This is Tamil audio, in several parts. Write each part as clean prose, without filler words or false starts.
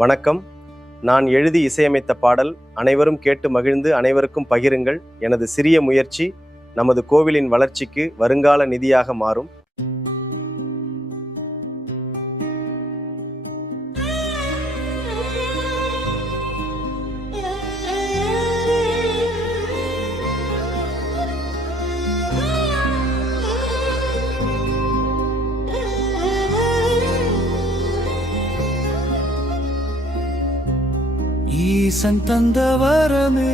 வணக்கம். நான் எழுதி இசையமைத்த பாடல் அனைவரும் கேட்டு மகிழ்ந்து அனைவருக்கும் பகிருங்கள். எனது சிறிய முயற்சி நமது கோவிலின் வளர்ச்சிக்கு வருங்கால நிதியாக மாறும். ஈசன் தந்த வரமே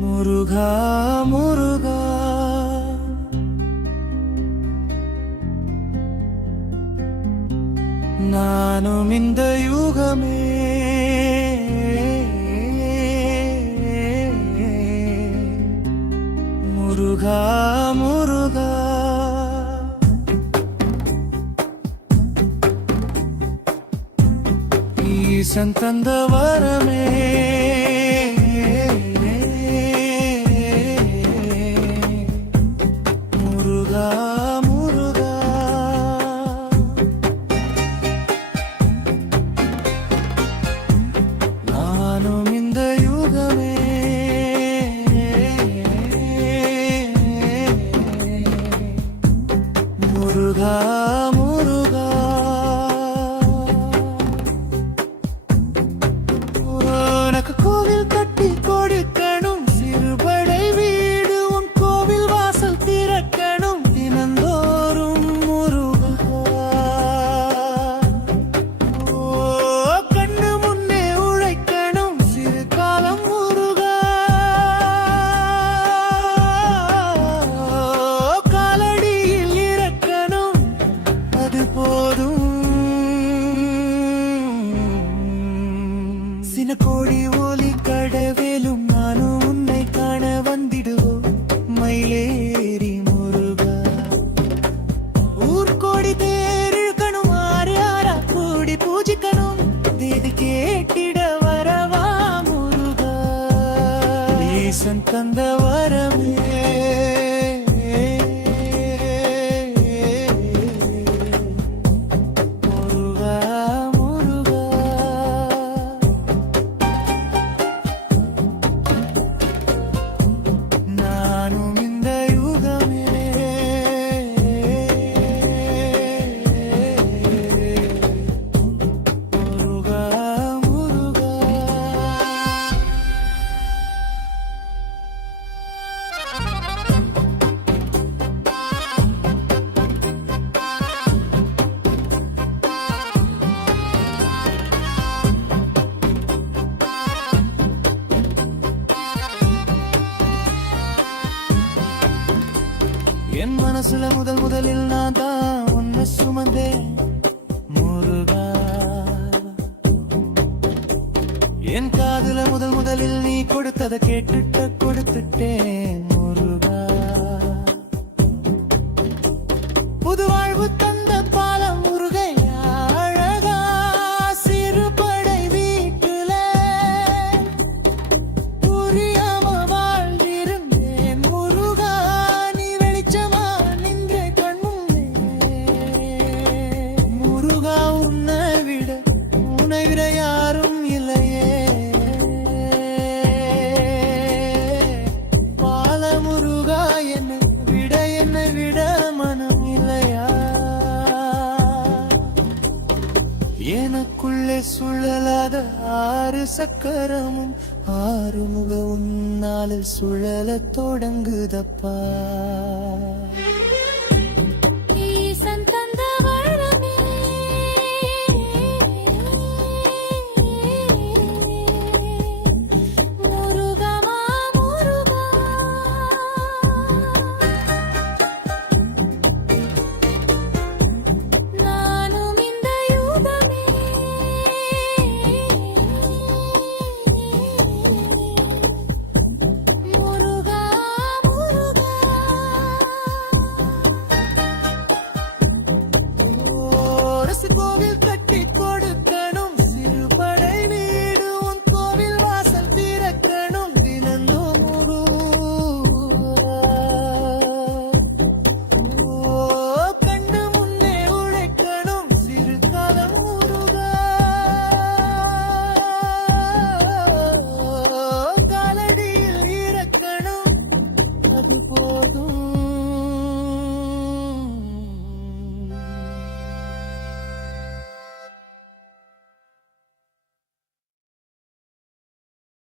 முருகா முருகா, நானும் இந்த யுகமே முருகா முருகா. ஈசன் தந்த வரமே முருகா முருகா, நானும் இந்த யுகமே முருகா முருகா. கோவில் கட்டி கொடுக்கணும், சிறுபடை வீடு உன் கோவில் வாசல் திறக்கணும், தினந்தோறும் முருகா. கண்ணு முன்னே உழைக்கணும், சிறு காலம் முருகா. காலடியில் இறக்கணும், அது போதும். சின்ன கோடி ஒலி கடவேலும் நானும் உன்னை காண வந்திடுவோம், மயிலேறி முருகா. ஊர்கோடி தேரிழுக்கணும், ஆறு ஆறா கூடி பூஜிக்கணும், தேதி கேட்டிட வரவா முருகா. ஈசன் தந்த வரமே என் மனசுல முதலில் நான் தான் உன்னை சுமந்தேன் முருகா. என் காதுல முதலில் நீ கொடுத்ததை கேட்டுட்ட கொடுத்துட்டேன் முருகா. புது வாழ்வு தந்த பாலம் முருகை அழகா, சிறுபடை வீட்டுல புரியாம வாழ்ந்திருந்தேன் முருகா. நீ வெளிச்சமா நின்ற கண்முன்னே முருகா, உன்னை விட யாரும் இல்லையே. பால முருகா, என்னை விட மனம் இல்லையா. எனக்குள்ளே சுழலாத ஆறு சக்கரமும் ஆறுமுக உன்னாலில் சுழல தொடங்குதப்பா. அது போதும்